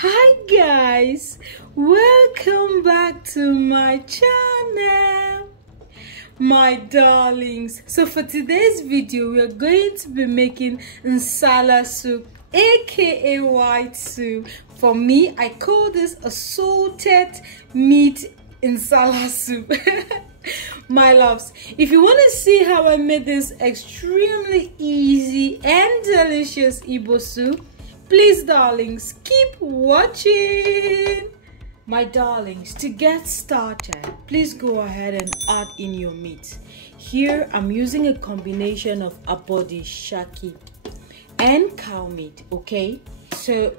Hi guys, welcome back to my channel, my darlings. So for today's video we are going to be making nsala soup, aka white soup. For me, I call this assorted meat nsala soup. My loves, if you want to see how I made this extremely easy and delicious Igbo soup, please darlings, keep watching. My darlings, to get started, please go ahead and add in your meat. Here I'm using a combination of abodi, shaki and cow meat. Okay, so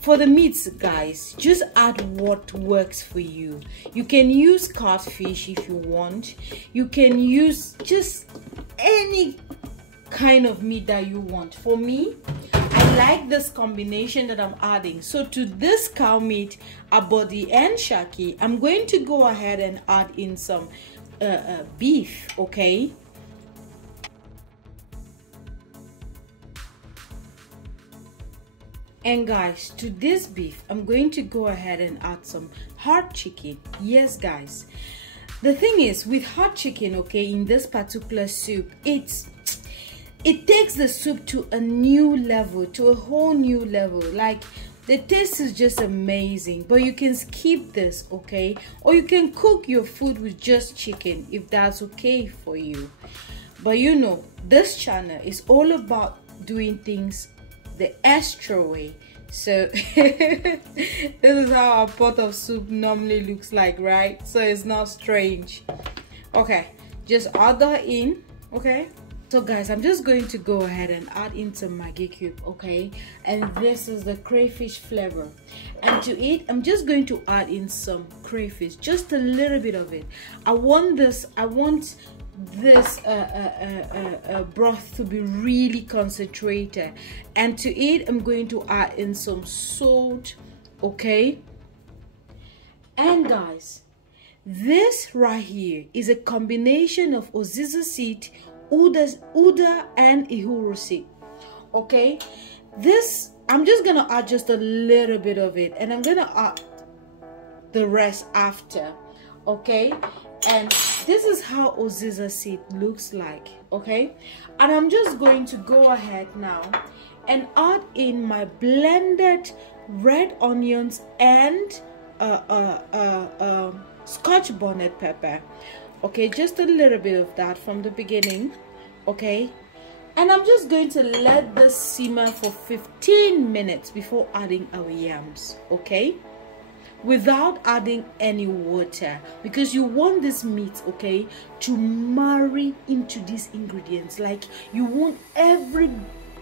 for the meats guys, just add what works for you. You can use catfish if you want. You can use just any kind of meat that you want. For me, I like this combination that I'm adding. So to this cow meat, abodi and shaki, I'm going to go ahead and add in some beef. Okay, and guys, to this beef I'm going to go ahead and add some hard chicken. Yes guys, the thing is with hard chicken, okay, in this particular soup, it takes the soup to a new level, to a whole new level. Like, the taste is just amazing. But you can skip this, okay, or you can cook your food with just chicken if that's okay for you. But you know, this channel is all about doing things the extra way. So this is how a pot of soup normally looks like, right? So it's not strange. Okay, just add that in. Okay, so guys, I'm just going to go ahead and add in some Maggi cube. Okay, and this is the crayfish flavor, and to it I'm just going to add in some crayfish, just a little bit of it. I want this broth to be really concentrated, and to it I'm going to add in some salt. Okay, and guys, this right here is a combination of oziza seed, uda and ihuru seed. Okay, this I'm just gonna add just a little bit of it, and I'm gonna add the rest after. Okay, and this is how oziza seed looks like. Okay, and I'm just going to go ahead now and add in my blended red onions and scotch bonnet pepper. Okay, just a little bit of that from the beginning. Okay, and I'm just going to let this simmer for 15 minutes before adding our yams. Okay, without adding any water, because you want this meat, okay, to marry into these ingredients. Like, you want every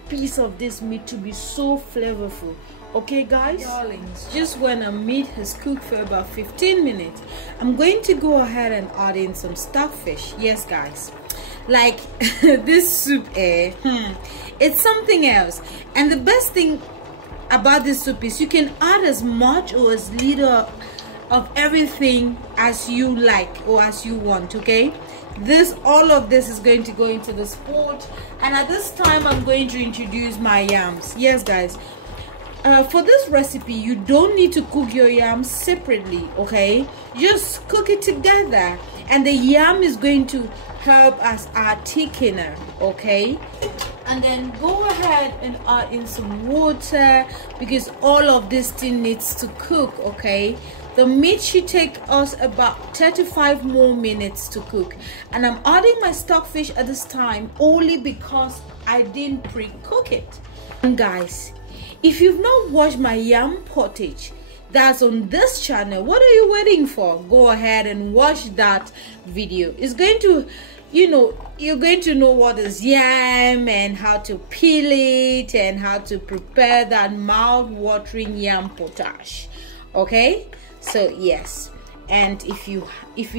piece of this meat to be so flavorful. Okay guys, darlings, just when a meat has cooked for about 15 minutes, I'm going to go ahead and add in some stockfish. Yes guys, like this soup, it's something else. And the best thing about this soup is you can add as much or as little of everything as you like or as you want. Okay, all of this is going to go into this pot, and at this time I'm going to introduce my yams. Yes guys, for this recipe you don't need to cook your yams separately. Okay, just cook it together, and the yam is going to help as our thickener. Okay, and then go ahead and add in some water, because all of this thing needs to cook. Okay, the meat should take us about 35 more minutes to cook, and I'm adding my stockfish at this time only because I didn't pre-cook it. And guys, if you've not watched my yam pottage that's on this channel, what are you waiting for? Go ahead and watch that video. It's going to, you know, you're going to know what is yam and how to peel it and how to prepare that mouth-watering yam potage. Okay, so yes, and if you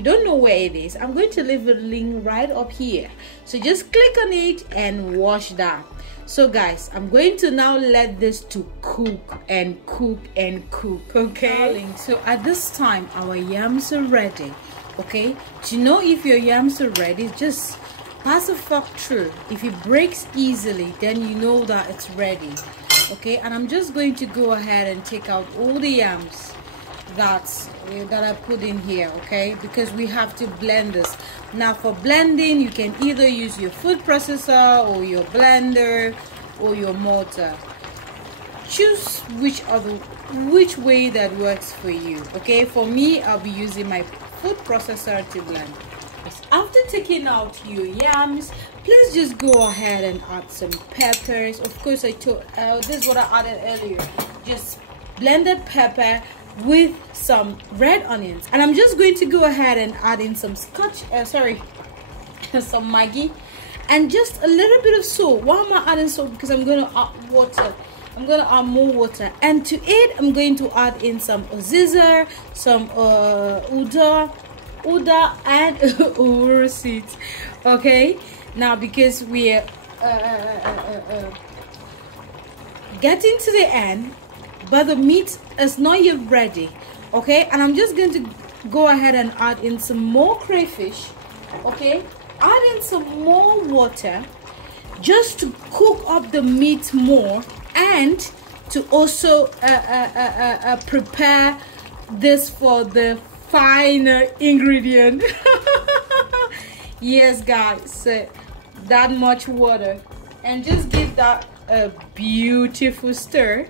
don't know where it is, I'm going to leave a link right up here, so just click on it and watch that. So guys, I'm going to now let this to cook and cook and cook. Okay, so at this time our yams are ready. Okay, to know if your yams are ready, just pass a fork through. If it breaks easily, then you know that it's ready. okay? And I'm just going to go ahead and take out all the yams that I put in here, okay? Because we have to blend this. Now for blending, you can either use your food processor or your blender or your mortar. Choose which way that works for you, okay? For me, I'll be using my food processor to blend. After taking out your yams, please just go ahead and add some peppers. Of course, I told this is what I added earlier, just blended pepper with some red onions. And I'm just going to go ahead and add in some some Maggi and just a little bit of salt. Why am I adding salt? Because I'm going to add water. I'm going to add more water, and to it I'm going to add in some uziza, some uda and uru seeds, okay? Now because we're getting to the end, but the meat is not yet ready, okay? And I'm just going to go ahead and add in some more crayfish, okay? Add in some more water just to cook up the meat more, and to also prepare this for the final ingredient. Yes guys, that much water, and just give that a beautiful stir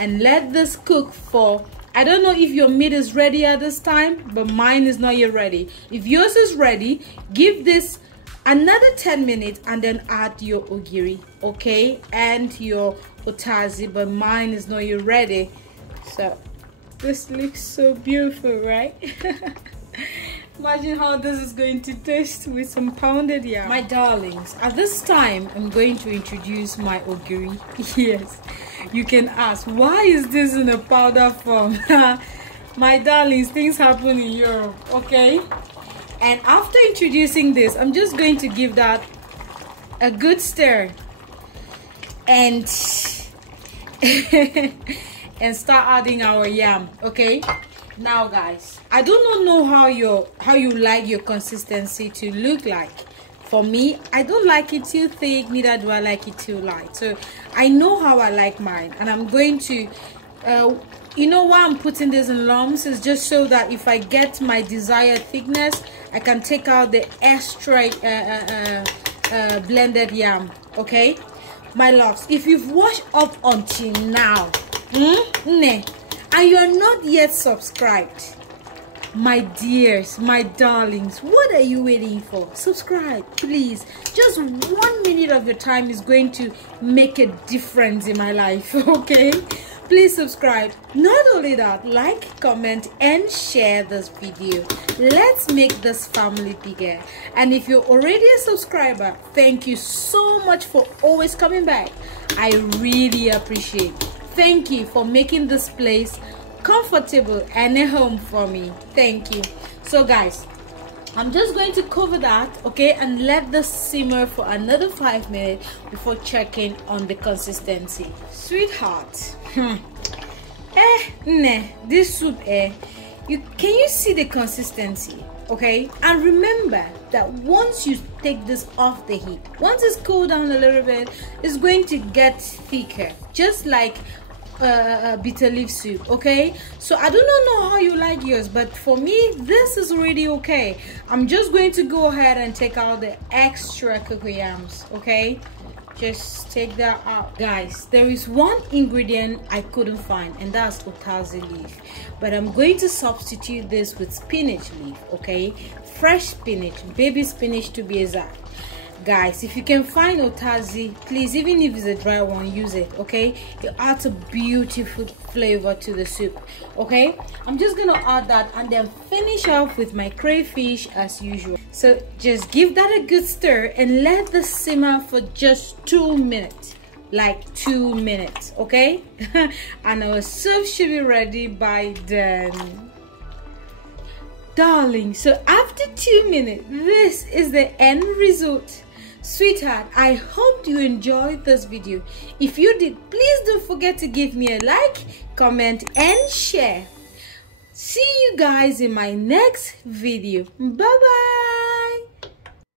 and let this cook for, I don't know if your meat is ready at this time, but mine is not yet ready. If yours is ready, give this another 10 minutes and then add your ogiri, okay, and your utazi, but mine is not yet ready. So this looks so beautiful, right? Imagine how this is going to taste with some pounded yam. My darlings, at this time I'm going to introduce my ogiri. Yes, you can ask, why is this in a powder form? My darlings, things happen in Europe, okay? And after introducing this, I'm just going to give that a good stir and and start adding our yam, okay? Now guys, I do not know how you like your consistency to look like. For me, I don't like it too thick, neither do I like it too light. So I know how I like mine, and I'm going to you know why I'm putting this in lumps is just so that if I get my desired thickness, I can take out the extra blended yam, okay? My loves, if you've watched up until now, and you're not yet subscribed, my dears, my darlings, what are you waiting for? Subscribe, please. Just 1 minute of your time is going to make a difference in my life, okay? Please subscribe. Not only that, like, comment and share this video. Let's make this family bigger. And if you're already a subscriber, thank you so much for always coming back. I really appreciate it. Thank you for making this place comfortable and a home for me. Thank you. So guys, I'm just going to cover that, okay, and let this simmer for another 5 minutes before checking on the consistency. Sweetheart, this soup, can you see the consistency? Okay, and remember that once you take this off the heat, once it's cooled down a little bit, it's going to get thicker, just like bitter leaf soup, okay? So I do not know how you like yours, but for me this is really okay. I'm just going to go ahead and take out the extra cocoyams, okay? Just take that out. Guys, there is one ingredient I couldn't find, and that's utazi leaf, but I'm going to substitute this with spinach leaf, okay? Fresh spinach, baby spinach to be exact. Guys, if you can find utazi, please, even if it's a dry one, use it, okay? It adds a beautiful flavor to the soup, okay? I'm just gonna add that and then finish off with my crayfish as usual. So just give that a good stir and let this simmer for just 2 minutes, like 2 minutes, okay? And our soup should be ready by then. Darling, so after 2 minutes, this is the end result. Sweetheart, I hope you enjoyed this video. If you did, please don't forget to give me a like, comment and share. See you guys in my next video. Bye bye.